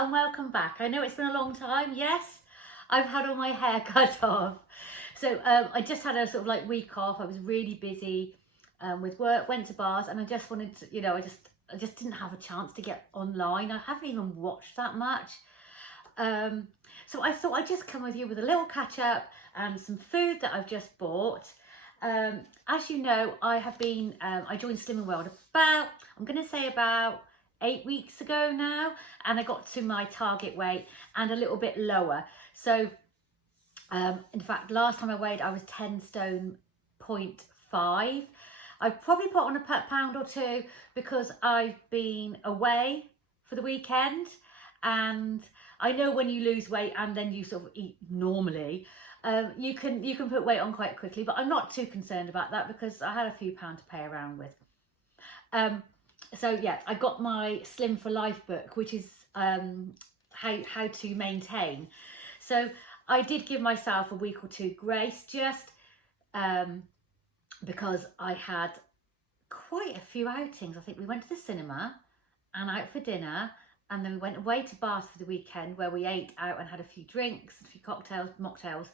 and welcome back. I know it's been a long time. Yes, I've had all my hair cut off. So I just had a sort of like week off. I was really busy with work, went to bars, and I just wanted to, I just didn't have a chance to get online. I haven't even watched that much. So I thought I'd just come with you with a little catch up and some food that I've just bought. As you know, I joined Slimming World I'm going to say about 8 weeks ago now, and I got to my target weight and a little bit lower. So in fact, last time I weighed, I was 10 stone 0.5. I've probably put on a pound or two because I've been away for the weekend, and I know when you lose weight and then you sort of eat normally, you can put weight on quite quickly, but I'm not too concerned about that because I had a few pounds to play around with. So yeah, I got my Slim for Life book, which is how to maintain. So I did give myself a week or two grace, just because I had quite a few outings. I think we went to the cinema and out for dinner, and then we went away to Bath for the weekend where we ate out and had a few drinks, a few cocktails, mocktails,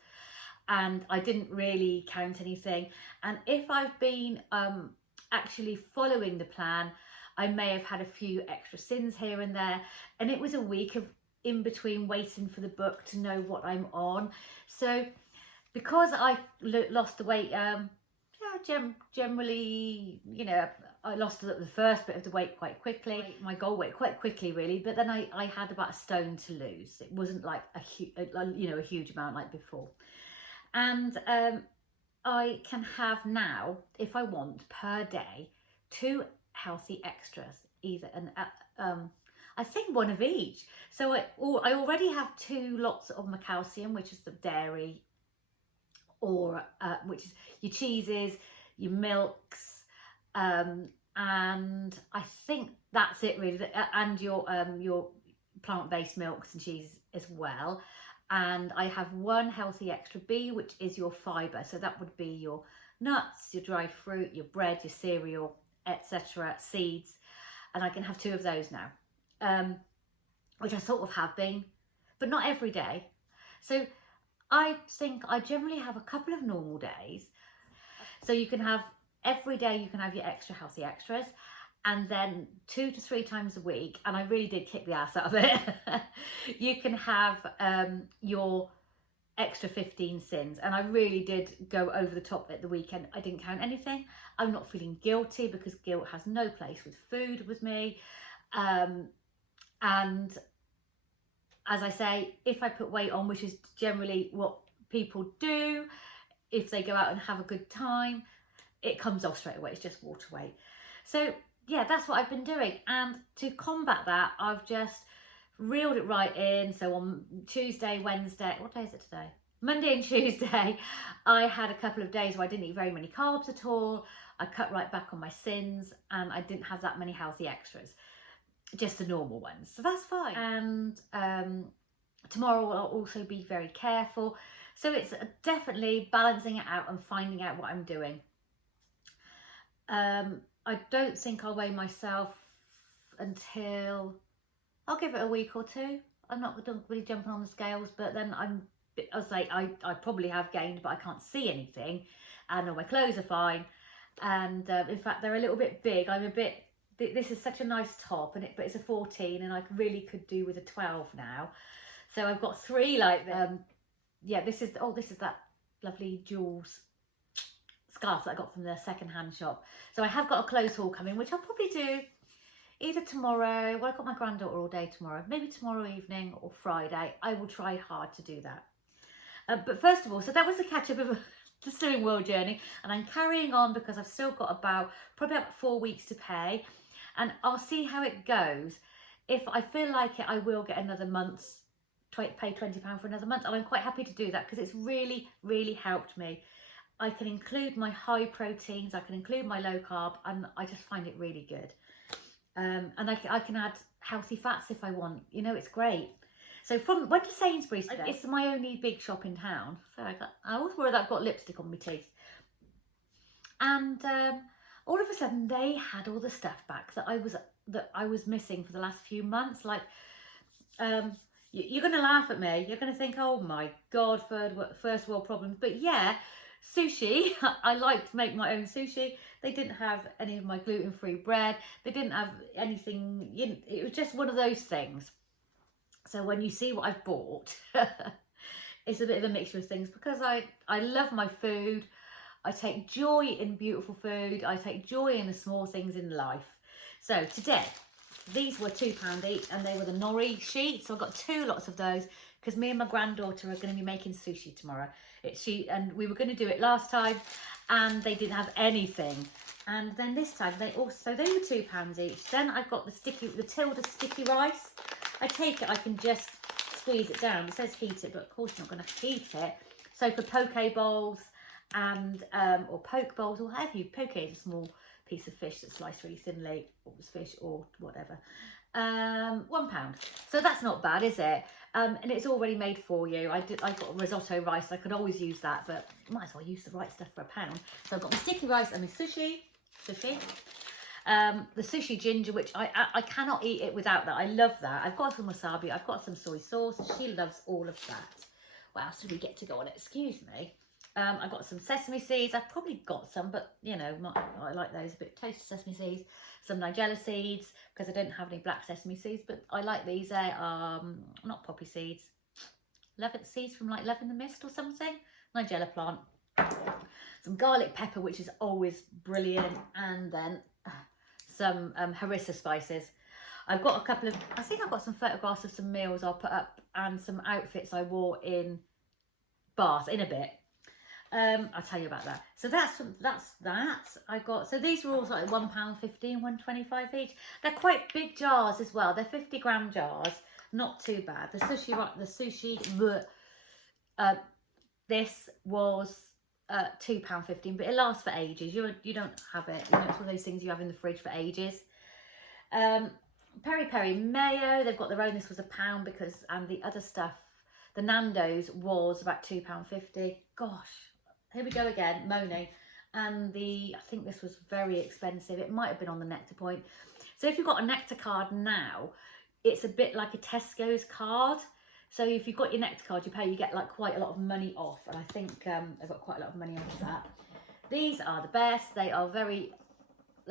and I didn't really count anything. And if I've been actually following the plan, I may have had a few extra sins here and there, and it was a week of in between waiting for the book to know what I'm on. So because I lost the weight, generally, I lost the first bit of the weight quite quickly, my goal weight quite quickly really, but then I had about a stone to lose. It wasn't like a huge amount like before. And I can have now, if I want, per day, 2 healthy extras, either I think one of each. So I already have 2 lots of my calcium, which is the dairy, or which is your cheeses, your milks, and I think that's it really, and your plant-based milks and cheese as well. And I have 1 healthy extra B, which is your fibre. So that would be your nuts, your dried fruit, your bread, your cereal, etc., seeds. And I can have 2 of those now, which I sort of have been, but not every day. So I think I generally have a couple of normal days. So you can have, every day you can have your extra healthy extras, and then 2 to 3 times a week, and I really did kick the ass out of it, you can have your extra 15 sins. And I really did go over the top at the weekend. I didn't count anything. I'm not feeling guilty because guilt has no place with food with me. And as I say, if I put weight on, which is generally what people do, if they go out and have a good time, it comes off straight away. It's just water weight. So yeah, that's what I've been doing. And to combat that, I've just reeled it right in. So on Tuesday, Wednesday, what day is it today? Monday and Tuesday, I had a couple of days where I didn't eat very many carbs at all. I cut right back on my sins, and I didn't have that many healthy extras, just the normal ones. So that's fine. And tomorrow I'll also be very careful. So it's definitely balancing it out and finding out what I'm doing. I don't think I'll weigh myself until, I'll give it a week or 2. I'm not really jumping on the scales, but then I probably have gained, but I can't see anything, and all my clothes are fine. And in fact, they're a little bit big. This is such a nice top, but it's a 14, and I really could do with a 12 now. So I've got 3 like them. Yeah, this is that lovely jewels scarf that I got from the second-hand shop. So I have got a clothes haul coming, which I'll probably do either tomorrow. Well, I've got my granddaughter all day tomorrow, maybe tomorrow evening or Friday. I will try hard to do that. But first of all, so that was the catch-up of the Slimming World journey, and I'm carrying on because I've still got probably about 4 weeks to pay, and I'll see how it goes. If I feel like it, I will get another month's pay £20 for another month, and I'm quite happy to do that because it's really, really helped me. I can include my high proteins, I can include my low carb, and I just find it really good. And I can add healthy fats if I want. It's great. So went to Sainsburys today. It's my only big shop in town. So I always worry that I've got lipstick on my teeth. And all of a sudden they had all the stuff back that I was missing for the last few months. Like You're going to laugh at me. You're going to think, oh my God, first world problems. But yeah, sushi. I like to make my own sushi. They didn't have any of my gluten-free bread. They didn't have anything. It was just one of those things. So when you see what I've bought, it's a bit of a mixture of things because I love my food. I take joy in beautiful food. I take joy in the small things in life. So today, these were £2 each and they were the nori sheets. So I got 2 lots of those because me and my granddaughter are going to be making sushi tomorrow. And we were going to do it last time and they didn't have anything. And then this time they were £2 each. Then I've got the Tilda sticky rice. I take it, I can just squeeze it down. It says heat it, but of course you're not going to heat it. So for poke bowls and or poke bowls or whatever you poke is a small piece of fish that's sliced really thinly, or fish or whatever. £1. So that's not bad, is it? And it's already made for you. I got risotto rice. I could always use that, but might as well use the right stuff for £1. So I've got my sticky rice and my sushi. The sushi ginger, which I cannot eat it without that. I love that. I've got some wasabi. I've got some soy sauce. She loves all of that. What else did we get to go on it? Excuse me. I got some sesame seeds. I've probably got some, but you know, I like those, a bit of toasted sesame seeds, some nigella seeds, because I don't have any black sesame seeds, but I like these. They are not poppy seeds. Seeds from like Love in the Mist or something. Nigella plant. Some garlic pepper, which is always brilliant, and then some harissa spices. I've got a couple of, I think I've got some photographs of some meals I'll put up and some outfits I wore in Bath in a bit. I'll tell you about that. So that's that. I got, so these were all like £1.15, £1.25 each. They're quite big jars as well. They're 50-gram jars. Not too bad. The sushi, this was £2.15, but it lasts for ages. You don't have it. You know, it's one of those things you have in the fridge for ages. Peri Peri mayo. They've got their own. This was £1 because, and the other stuff, the Nando's was about £2.50. Gosh. Here we go again, moaning. And I think this was very expensive. It might have been on the Nectar point. So if you've got a Nectar card now, it's a bit like a Tesco's card. So if you've got your Nectar card, you get like quite a lot of money off. And I think I've got quite a lot of money off that. These are the best. They're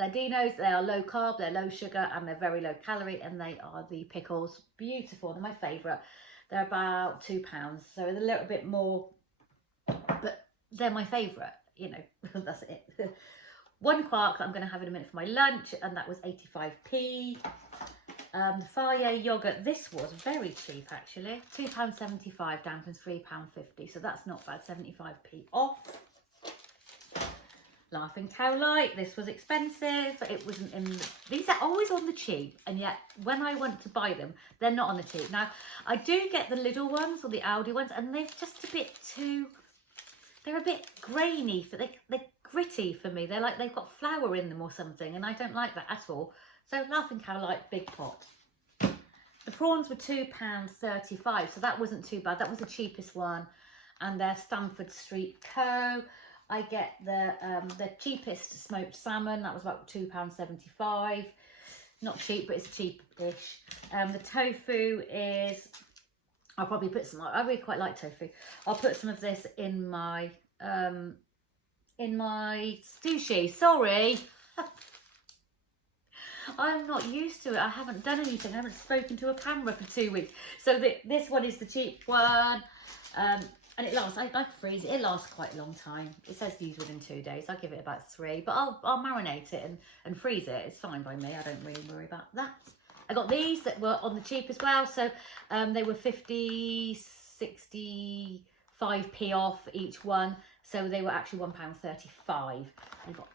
Dinos. They are low carb, they're low sugar, and they're very low calorie. And they are the pickles. Beautiful. They're my favourite. They're about £2. So it's a little bit more, but they're my favourite, you know. That's it. 1 quark that I'm going to have in a minute for my lunch, and that was 85p. The Fage yogurt, this was very cheap actually, £2.75 down from £3.50, so that's not bad, 75p off. Laughing Cow Light, this was expensive. It wasn't in these are always on the cheap, and yet when I want to buy them, they're not on the cheap. Now I do get the Lidl ones or the Aldi ones, and they're just a bit too, they're a bit grainy, they're gritty for me. They're like they've got flour in them or something, and I don't like that at all. So Laughing Cow Light, big pot. The prawns were £2.35, so that wasn't too bad. That was the cheapest one. And they're Stamford Street Co. I get the cheapest smoked salmon. That was about £2.75. Not cheap, but it's cheap-ish. The tofu is, I'll probably put some, I really quite like tofu. I'll put some of this in my sushi. Sorry. I'm not used to it. I haven't done anything. I haven't spoken to a camera for 2 weeks. So this one is the cheap one. And it lasts, I freeze it. It lasts quite a long time. It says use within 2 days. I give it about 3. But I'll marinate it and freeze it. It's fine by me. I don't really worry about that. I got these that were on the cheap as well. So they were 50, 65p off each one. So they were actually £1.35. I got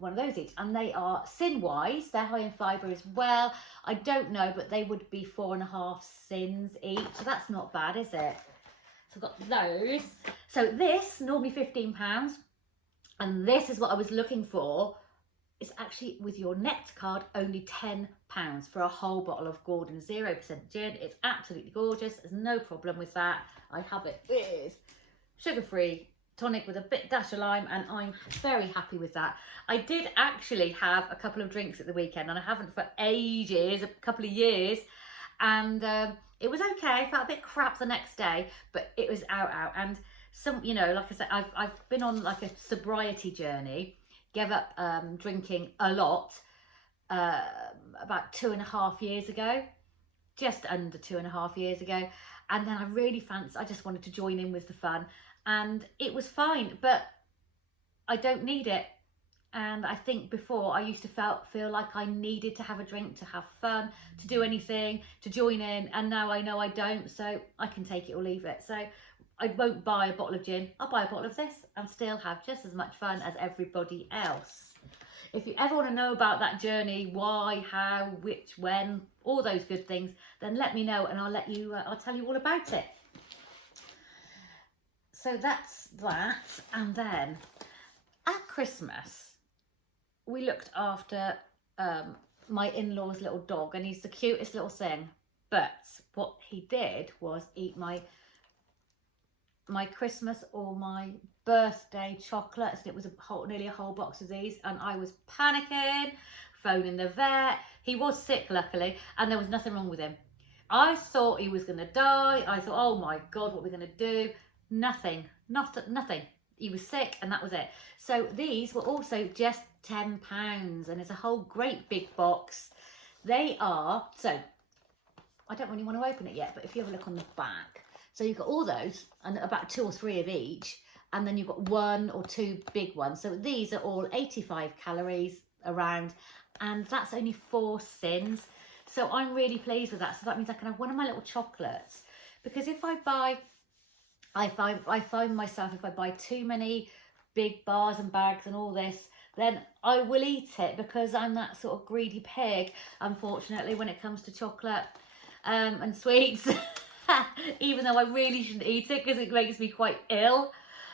one of those each, and they are sin-wise, they're high in fibre as well. I don't know, but they would be 4.5 sins each, so that's not bad, is it? So I've got those. So this, normally £15, and this is what I was looking for. It's actually, with your Nectar card, only £10 for a whole bottle of Gordon's 0% gin. It's absolutely gorgeous. There's no problem with that. I have it with sugar-free tonic with a dash of lime, and I'm very happy with that. I did actually have a couple of drinks at the weekend, and I haven't for ages, a couple of years, and it was okay. I felt a bit crap the next day, but it was out. And some, you know, like I said, I've been on like a sobriety journey. Gave up drinking a lot uh, about 2.5 years ago, just under 2.5 years ago. And then I really I just wanted to join in with the fun, and it was fine, but I don't need it. And I think before I used to feel like I needed to have a drink to have fun, to do anything, to join in, and now I know I don't, so I can take it or leave it. So I won't buy a bottle of gin, I'll buy a bottle of this and still have just as much fun as everybody else. If you ever want to know about that journey, why, how, which, when, all those good things, then let me know and I'll tell you all about it. So that's that. And then at Christmas, we looked after my in-law's little dog, and he's the cutest little thing. But what he did was eat my Christmas or my birthday chocolates, and it was nearly a whole box of these, and I was panicking, phoning the vet. He was sick, luckily, and there was nothing wrong with him. I thought he was going to die. I thought, oh my God, what are we going to do? Nothing. He was sick, and that was it. So these were also just £10, and it's a whole great big box. They are, so I don't really want to open it yet, but if you have a look on the back, so you've got all those and about 2 or 3 of each, and then you've got 1 or 2 big ones. So these are all 85 calories around, and that's only 4 sins. So I'm really pleased with that. So that means I can have one of my little chocolates, because if I find myself, if I buy too many big bars and bags and all this, then I will eat it, because I'm that sort of greedy pig, unfortunately, when it comes to chocolate and sweets. Even though I really shouldn't eat it, because it makes me quite ill.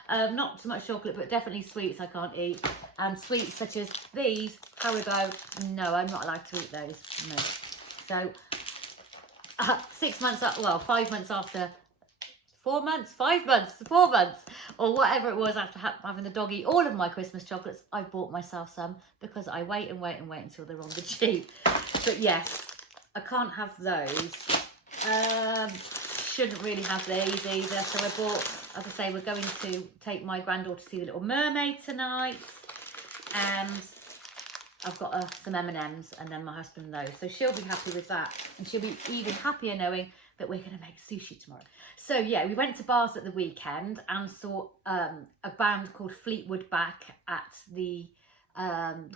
Not so much chocolate, but definitely sweets I can't eat. And sweets such as these, Haribo, no, I'm not allowed to eat those, no. So 6 months, well, 5 months after, 4 months, 5 months, 4 months, or whatever it was after having the dog eat all of my Christmas chocolates, I bought myself some, because I wait until they're on the cheap. But yes, I can't have those. Shouldn't really have these either. So I bought, as I say, we're going to take my granddaughter to see The Little Mermaid tonight, and I've got some M&Ms, and then my husband knows, so she'll be happy with that, and she'll be even happier knowing that we're going to make sushi tomorrow. So yeah, we went to Bath at the weekend and saw a band called Fleetwood Mac at the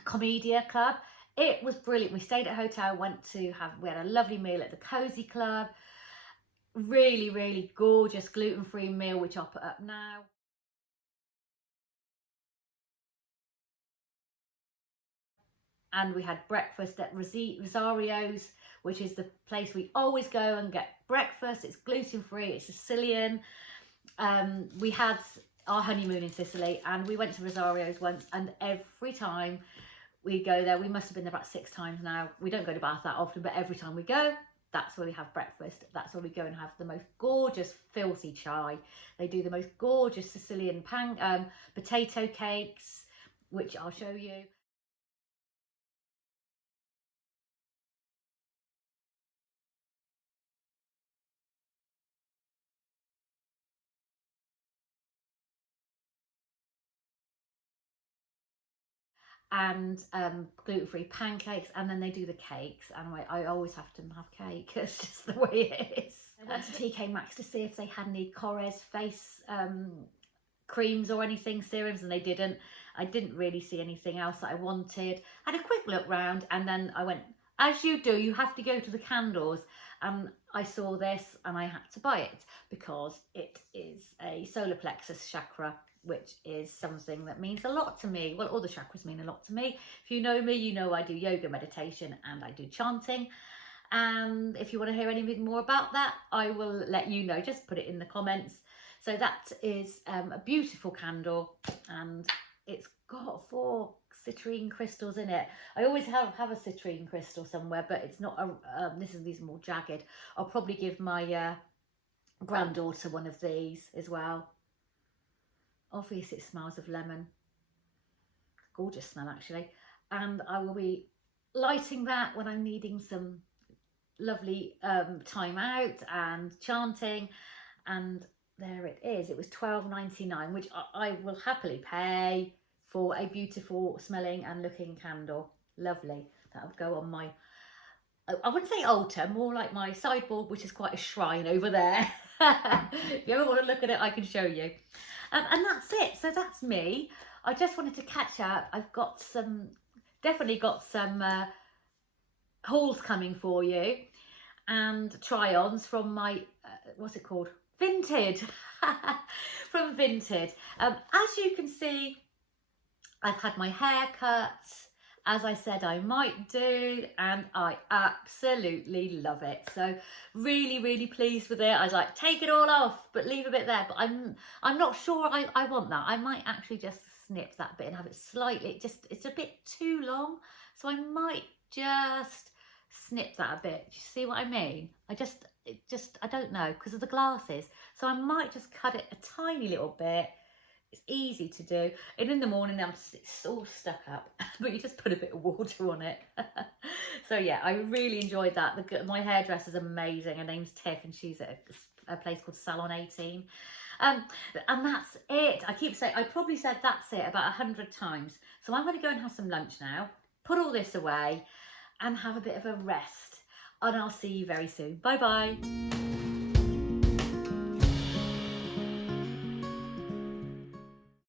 Comedia Club. It was brilliant. We stayed at a hotel, we had a lovely meal at the Cozy Club. Really, really gorgeous gluten-free meal, which I'll put up now. And we had breakfast at Rosario's, which is the place we always go and get breakfast. It's gluten-free, it's Sicilian. We had our honeymoon in Sicily, and we went to Rosario's once, and every time we go there, we must have been there about 6 times now. We don't go to Bath that often, but every time we go, that's where we have breakfast. That's where we go and have the most gorgeous filthy chai. They do the most gorgeous Sicilian potato cakes, which I'll show you. And gluten-free pancakes, and then they do the cakes, and I always have to have cake. It's just the way it is. I went to TK Maxx to see if they had any Corres face creams or anything, serums, and they didn't. I didn't really see anything else that I wanted. I had a quick look round, and then I went, as you do, you have to go to the candles, and I saw this and I had to buy it, because it is a solar plexus chakra, which is something that means a lot to me. Well, all the chakras mean a lot to me. If you know me, you know I do yoga, meditation, and I do chanting. And if you want to hear anything more about that, I will let you know. Just put it in the comments. So that is a beautiful candle, and it's got 4 citrine crystals in it. I always have a citrine crystal somewhere, but it's not these are more jagged. I'll probably give my granddaughter one of these as well. Obviously it smells of lemon. Gorgeous smell, actually. And I will be lighting that when I'm needing some lovely time out and chanting, and there it is. It was £12.99, which I will happily pay for a beautiful smelling and looking candle. Lovely. That would go on my, I wouldn't say altar, more like my sideboard, which is quite a shrine over there. If you ever want to look at it, I can show you. And that's it. So that's me. I just wanted to catch up. I've got definitely got some hauls coming for you, and try-ons from my, what's it called? Vinted. From Vinted. As you can see, I've had my hair cut, as I said I might do, and I absolutely love it. So really, really pleased with it. I was like, take it all off, but leave a bit there. But I'm not sure I want that. I might actually just snip that bit and have it slightly, it's a bit too long. So I might just snip that a bit. Do you see what I mean? I don't know, because of the glasses. So I might just cut it a tiny little bit. It's easy to do. And in the morning, it's all stuck up, but you just put a bit of water on it. So yeah, I really enjoyed that. My hairdresser's amazing. Her name's Tiff, and she's at a place called Salon 18. And that's it. I keep saying, I probably said that's it about 100 times. So I'm going to go and have some lunch now, put all this away, and have a bit of a rest. And I'll see you very soon. Bye bye.